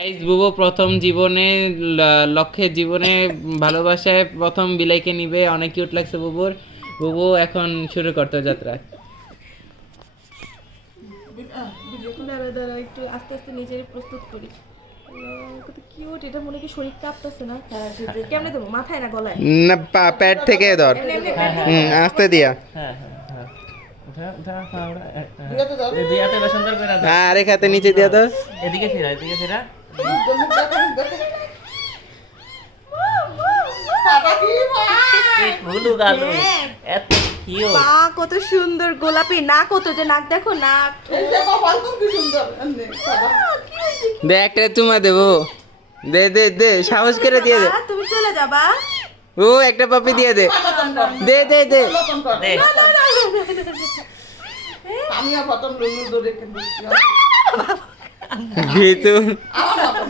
Guys বুবু প্রথম জীবনে লক্ষ্যের জীবনে ভালোবাসায় প্রথম বিলাইকে নিবে। অনেক কিউট লাগছে বুবুর। বুবু এখন শুরু করতে যাত্রা। দাঁড়া দাঁড়া একটু আস্তে আস্তে নিজের প্রস্তুত করি। কত কিউট, এটা মনে কি শরীর কাঁপতেছে না? কেমনে দেবো, মাথায় না গলায়? না প্যাড থেকে ধর। আস্তে দিয়া। আরে খাতে নিচে দিয়া ধর। এদিকে ফেরা এত কিউট। পা কত সুন্দর, গোলাপি নাক, কত যে নাক দেখো, নাক দে একটা চুমা দেবো। দে দে দে সাহস করে দিয়ে দে। তুমি চলে যাবা। ও একটা পাপি দিয়ে দে। দে দে দে। আমিও প্রথম লুলু দৌড়ে ভিতু। আমার মতন